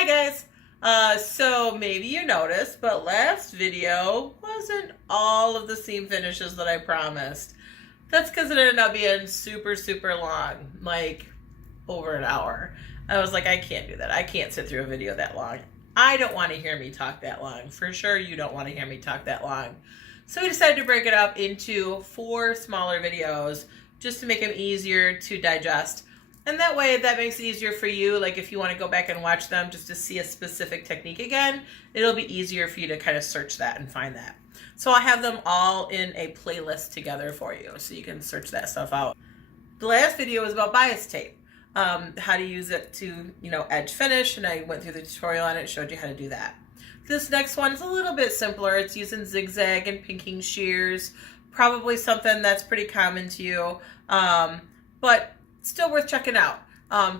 Hi guys. So maybe you noticed, but last video wasn't all of the seam finishes that I promised. That's because it ended up being super long, like over an hour. I was like, I can't do that. I can't sit through a video that long. I don't want to hear me talk that long. For sure, you don't want to hear me talk that long. So we decided to break it up into 4 smaller videos just to make them easier to digest. And that way, that makes it easier for you. Like if you want to go back and watch them just to see a specific technique again, it'll be easier for you to kind of search that and find that. So I'll have them all in a playlist together for you so you can search that stuff out. The last video was about bias tape, how to use it to, edge finish, and I went through the tutorial on it, showed you how to do that. This next one is a little bit simpler. It's using zigzag and pinking shears, probably something that's pretty common to you, but still worth checking out.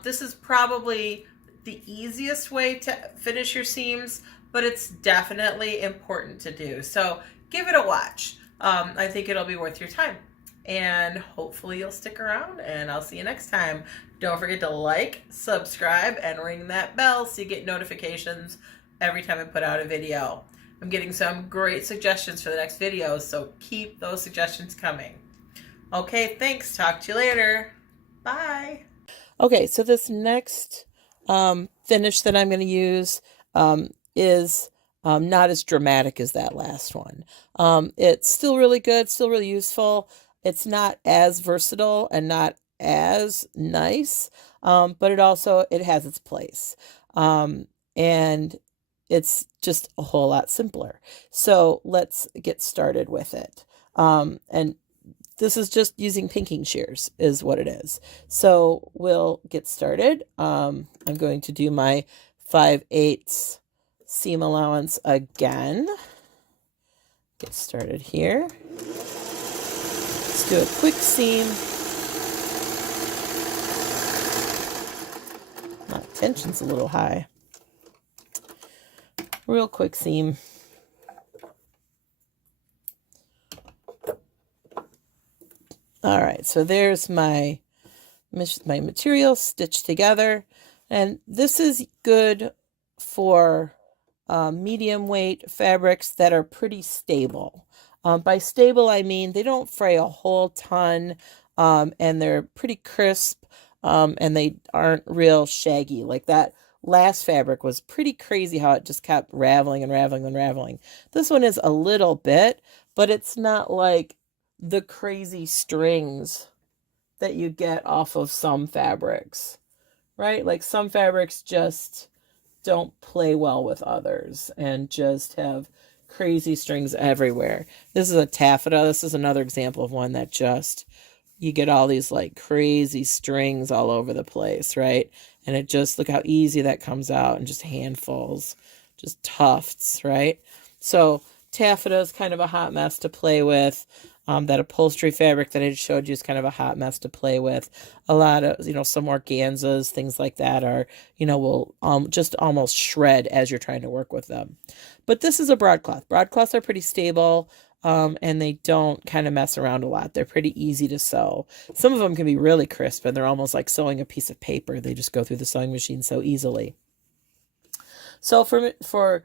This is probably the easiest way to finish your seams, but it's definitely important to do. So give it a watch. I think it'll be worth your time. And hopefully you'll stick around, and I'll see you next time. Don't forget to like, subscribe, and ring that bell so you get notifications every time I put out a video. I'm getting some great suggestions for the next video, so keep those suggestions coming. Okay, thanks. Talk to you later. Bye. Okay, so this next finish that I'm going to use is not as dramatic as that last one. It's still really good, still really useful. It's not as versatile and not as nice, but it has its place. And it's just a whole lot simpler. So let's get started with it. And this is just using pinking shears is what it is. So we'll get started. I'm going to do my 5/8 seam allowance again. Get started here. Let's do a quick seam. My tension's a little high. Real quick seam. All right, so there's my material stitched together, and this is good for medium weight fabrics that are pretty stable. By stable, I mean they don't fray a whole ton, and they're pretty crisp, and they aren't real shaggy. Like that last fabric was pretty crazy how it just kept raveling and raveling and raveling. This one is a little bit, but it's not like the crazy strings that you get off of some fabrics, right? Like some fabrics just don't play well with others and just have crazy strings everywhere. This is a taffeta. This is another example of one that just, you get all these like crazy strings all over the place, right? And it just, look how easy that comes out, and just handfuls, just tufts, right? So taffeta is kind of a hot mess to play with. That upholstery fabric that I showed you is kind of a hot mess to play with. A lot of, some organzas, things like that are, will just almost shred as you're trying to work with them. But this is a broadcloth. Broadcloths are pretty stable, and they don't kind of mess around a lot. They're pretty easy to sew. Some of them can be really crisp, and they're almost like sewing a piece of paper. They just go through the sewing machine so easily. So for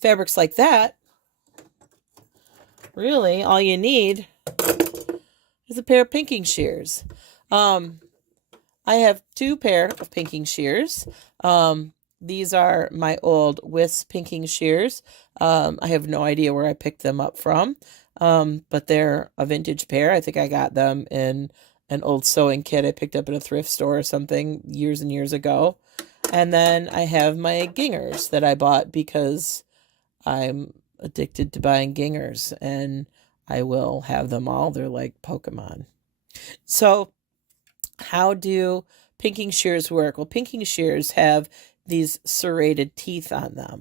fabrics like that, really, all you need is a pair of pinking shears. I have 2 pair of pinking shears. These are my old Wisp pinking shears. I have no idea where I picked them up from, but they're a vintage pair. I think I got them in an old sewing kit I picked up at a thrift store or something years and years ago. And then I have my gingers that I bought because I'm addicted to buying gingers, and I will have them all. They're like Pokemon. So how do pinking shears work? Well, pinking shears have these serrated teeth on them,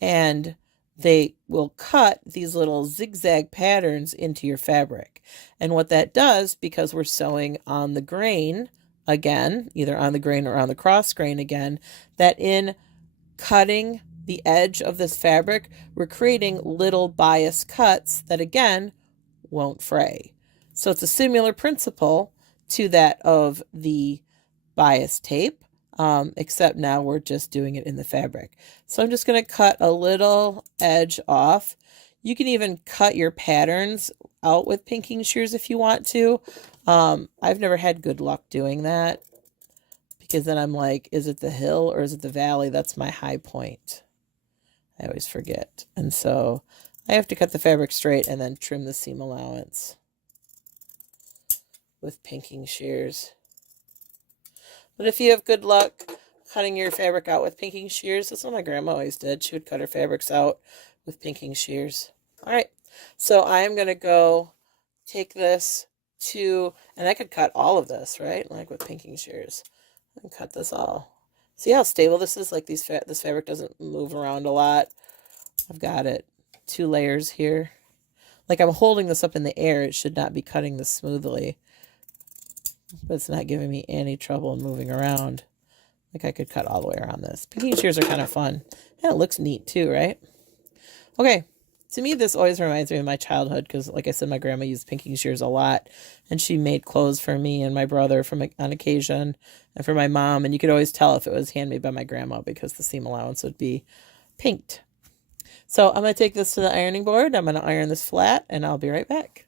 and they will cut these little zigzag patterns into your fabric. And what that does, because we're sewing on the grain again, either on the grain or on the cross grain again, that in cutting the edge of this fabric, we're creating little bias cuts that again won't fray. So it's a similar principle to that of the bias tape, except now we're just doing it in the fabric. So I'm just going to cut a little edge off. You can even cut your patterns out with pinking shears if you want to. I've never had good luck doing that because then I'm like, is it the hill or is it the valley? That's my high point. I always forget. And so I have to cut the fabric straight and then trim the seam allowance with pinking shears. But if you have good luck cutting your fabric out with pinking shears, that's what my grandma always did. She would cut her fabrics out with pinking shears. All right, so I am going to go take this to, and I could cut all of this, right? Like with pinking shears, and cut this all. See how stable this is? Like this fabric doesn't move around a lot. I've got it 2 layers here. Like I'm holding this up in the air. It should not be cutting this smoothly. But it's not giving me any trouble in moving around. Like I could cut all the way around this. Pinking shears are kind of fun. And it looks neat too, right? Okay. To me, this always reminds me of my childhood because, like I said, my grandma used pinking shears a lot. And she made clothes for me and my brother on occasion and for my mom. And you could always tell if it was handmade by my grandma because the seam allowance would be pinked. So I'm going to take this to the ironing board. I'm going to iron this flat and I'll be right back.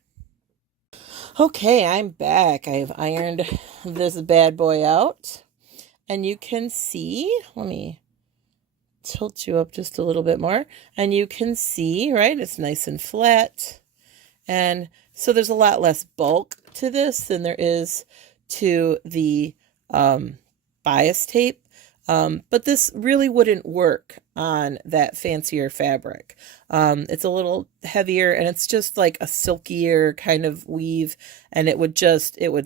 Okay, I'm back. I've ironed this bad boy out. And you can see, let me tilt you up just a little bit more. And you can see, right, it's nice and flat. And so there's a lot less bulk to this than there is to the bias tape. But this really wouldn't work on that fancier fabric. It's a little heavier and it's just like a silkier kind of weave and it would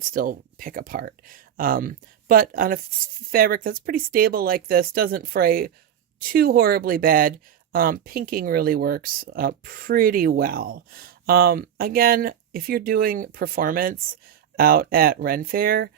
still pick apart. But on a fabric that's pretty stable like this, doesn't fray too horribly bad, pinking really works pretty well. Again, if you're doing performance out at Ren Fair,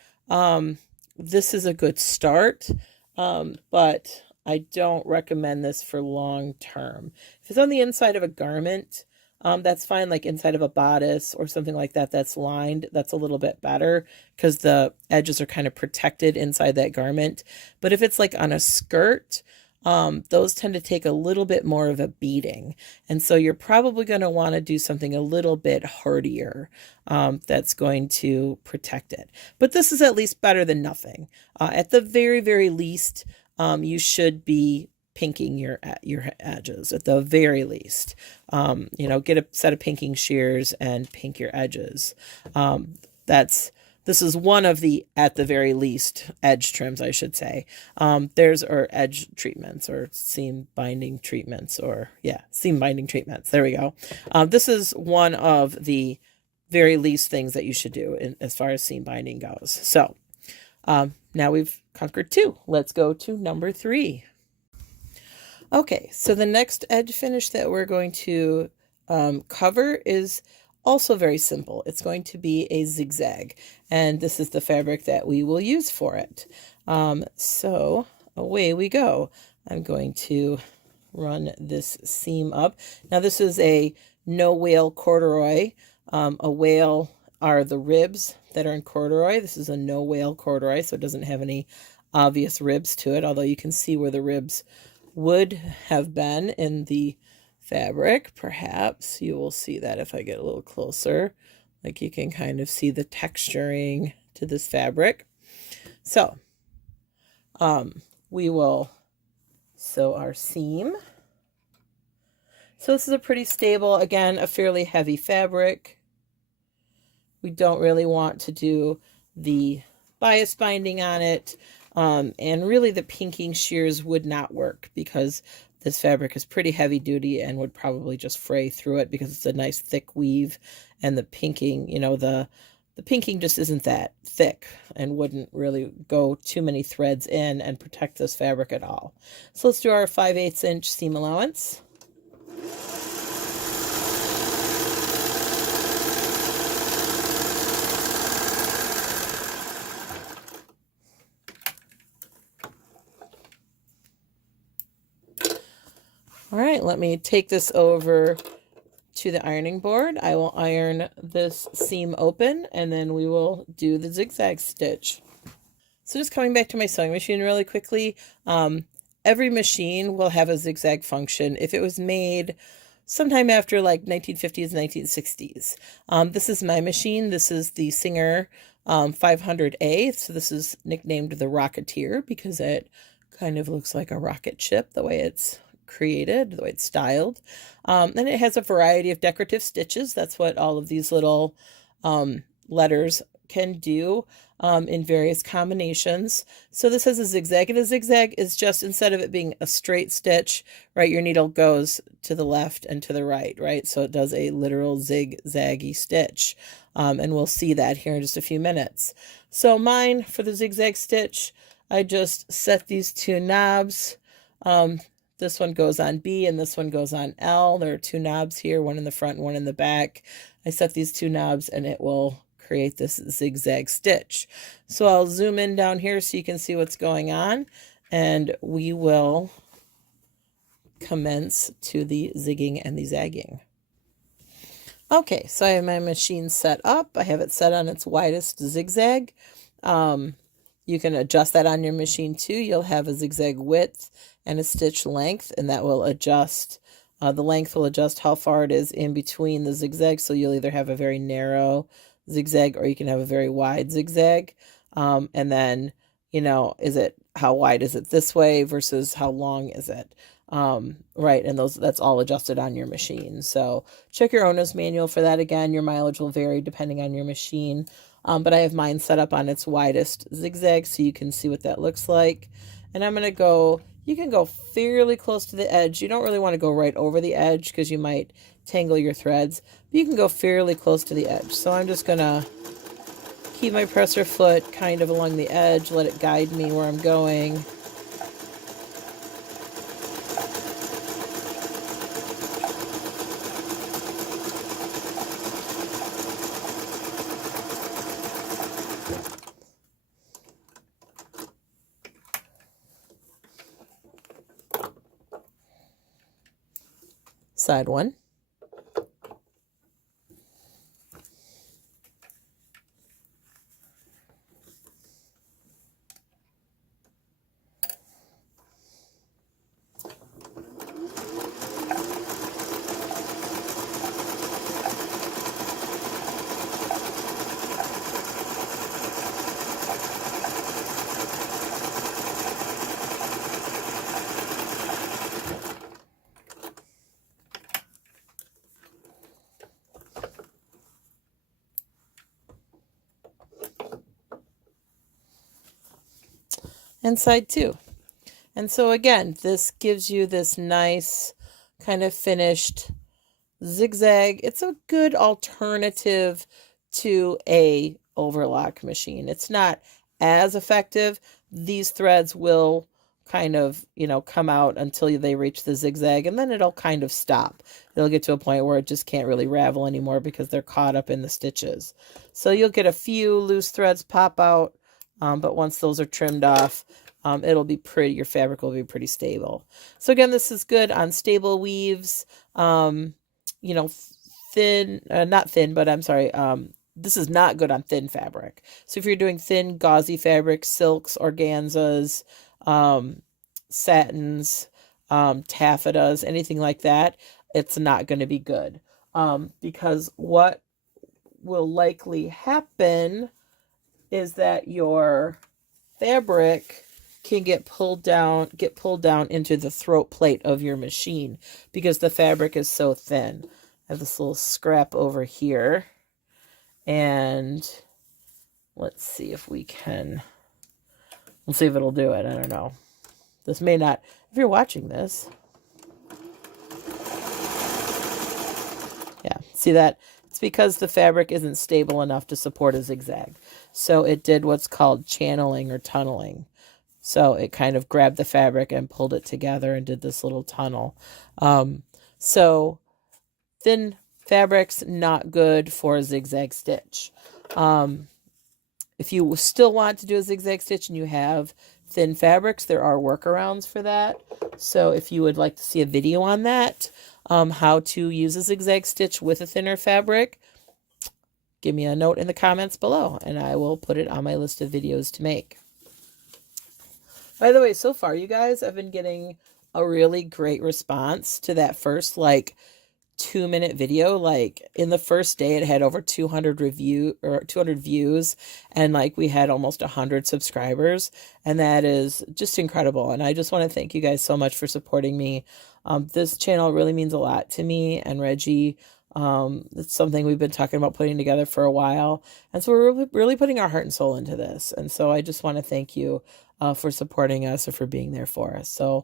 this is a good start. But I don't recommend this for long term. If it's on the inside of a garment, that's fine, like inside of a bodice or something like that that's lined, that's a little bit better because the edges are kind of protected inside that garment. But if it's like on a skirt, those tend to take a little bit more of a beating. And so you're probably going to want to do something a little bit hardier that's going to protect it. But this is at least better than nothing. At the very, very least, you should be pinking your edges at the very least. Get a set of pinking shears and pink your edges. This is one of the, at the very least, edge trims, I should say. Or edge treatments or seam binding treatments seam binding treatments. There we go. This is one of the very least things that you should do as far as seam binding goes. So now we've conquered 2. Let's go to number 3. Okay, so the next edge finish that we're going to cover is also very simple. It's going to be a zigzag, and this is the fabric that we will use for it. So away we go. I'm going to run this seam up. Now this is a no wale corduroy. A wale are the ribs that are in corduroy. This is a no wale corduroy, so it doesn't have any obvious ribs to it, although you can see where the ribs would have been in the fabric. Perhaps you will see that if I get a little closer. Like you can kind of see the texturing to this fabric. So we will sew our seam. So this is a pretty stable, again, a fairly heavy fabric. We don't really want to do the bias binding on it. And really the pinking shears would not work because this fabric is pretty heavy duty and would probably just fray through it because it's a nice thick weave, and the pinking, the pinking just isn't that thick and wouldn't really go too many threads in and protect this fabric at all. So let's do our 5/8 inch seam allowance. All right, let me take this over to the ironing board. I will iron this seam open and then we will do the zigzag stitch. So just coming back to my sewing machine really quickly, every machine will have a zigzag function if it was made sometime after like 1950s, 1960s. This is my machine. This is the Singer 500A. So this is nicknamed the Rocketeer because it kind of looks like a rocket ship the way it's created, the way it's styled. And it has a variety of decorative stitches. That's what all of these little letters can do in various combinations. So this has a zigzag, and a zigzag is just, instead of it being a straight stitch, right, your needle goes to the left and to the right, right? So it does a literal zigzaggy stitch. And we'll see that here in just a few minutes. So mine, for the zigzag stitch, I just set these two knobs. This one goes on B and this one goes on L. There are two knobs here, one in the front and one in the back. I set these two knobs and it will create this zigzag stitch. So I'll zoom in down here so you can see what's going on, and we will commence to the zigging and the zagging. Okay, so I have my machine set up. I have it set on its widest zigzag. You can adjust that on your machine too. You'll have a zigzag width and a stitch length, and that will adjust. The length will adjust how far it is in between the zigzags. So you'll either have a very narrow zigzag or you can have a very wide zigzag. And then, you know, how wide is it this way versus how long is it? Right, and that's all adjusted on your machine. So check your owner's manual for that. Again, your mileage will vary depending on your machine. But I have mine set up on its widest zigzag so you can see what that looks like. And I'm going to go, you can go fairly close to the edge. You don't really want to go right over the edge because you might tangle your threads. But you can go fairly close to the edge. So I'm just going to keep my presser foot kind of along the edge, let it guide me where I'm going. Side one. And side two. And so again, this gives you this nice kind of finished zigzag. It's a good alternative to a overlock machine. It's not as effective. These threads will kind of, you know, come out until they reach the zigzag, and then it'll kind of stop. It'll get to a point where it just can't really ravel anymore because they're caught up in the stitches. So you'll get a few loose threads pop out. But once those are trimmed off, it'll be pretty, your fabric will be pretty stable. So again, this is good on stable weaves, you know, thin, not thin, but I'm sorry, this is not good on thin fabric. So if you're doing thin, gauzy fabric, silks, organzas, satins, taffetas, anything like that, it's not going to be good. Because what will likely happen is that your fabric can get pulled down into the throat plate of your machine because the fabric is so thin. I have this little scrap over here, and let's see if we can, we'll see if it'll do it. I don't know. This may not, if you're watching this. Yeah, see that? It's because the fabric isn't stable enough to support a zigzag. So it did what's called channeling or tunneling. So it kind of grabbed the fabric and pulled it together and did this little tunnel. So thin fabric's not good for a zigzag stitch. If you still want to do a zigzag stitch and you have thin fabrics, there are workarounds for that. So if you would like to see a video on that, how to use a zigzag stitch with a thinner fabric, give me a note in the comments below and I will put it on my list of videos to make. By the way, so far, you guys, I've been getting a really great response to that first, like, 2-minute video. Like, in the first day, it had over 200 200 views, and like we had almost 100 subscribers, and that is just incredible. And I just want to thank you guys so much for supporting me. This channel really means a lot to me and Reggie. It's something we've been talking about putting together for a while, and so we're really putting our heart and soul into this. And so I just want to thank you for supporting us or for being there for us. So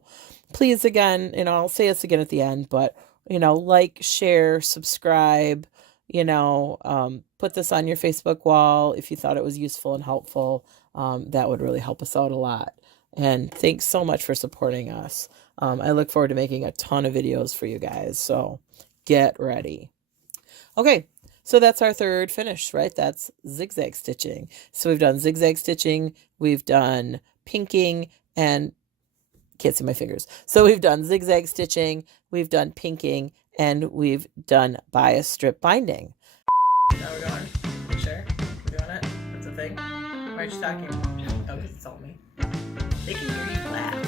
please, again, I'll say this again at the end, but like, share, subscribe, put this on your Facebook wall if you thought it was useful and helpful. That would really help us out a lot. And thanks so much for supporting us. I look forward to making a ton of videos for you guys, so get ready. Okay, so that's our third finish, right? That's zigzag stitching. So we've done zigzag stitching, we've done pinking, and can't see my fingers. So we've done zigzag stitching, we've done pinking, and we've done bias strip binding. Now we're going. Sure? We're doing it? That's a thing? Why aren't you talking? Oh, because it's all me. They can hear you laugh.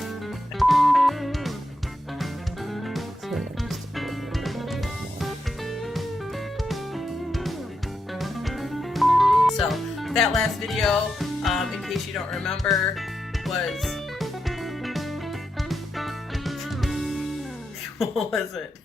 So that last video, in case you don't remember, was what was it?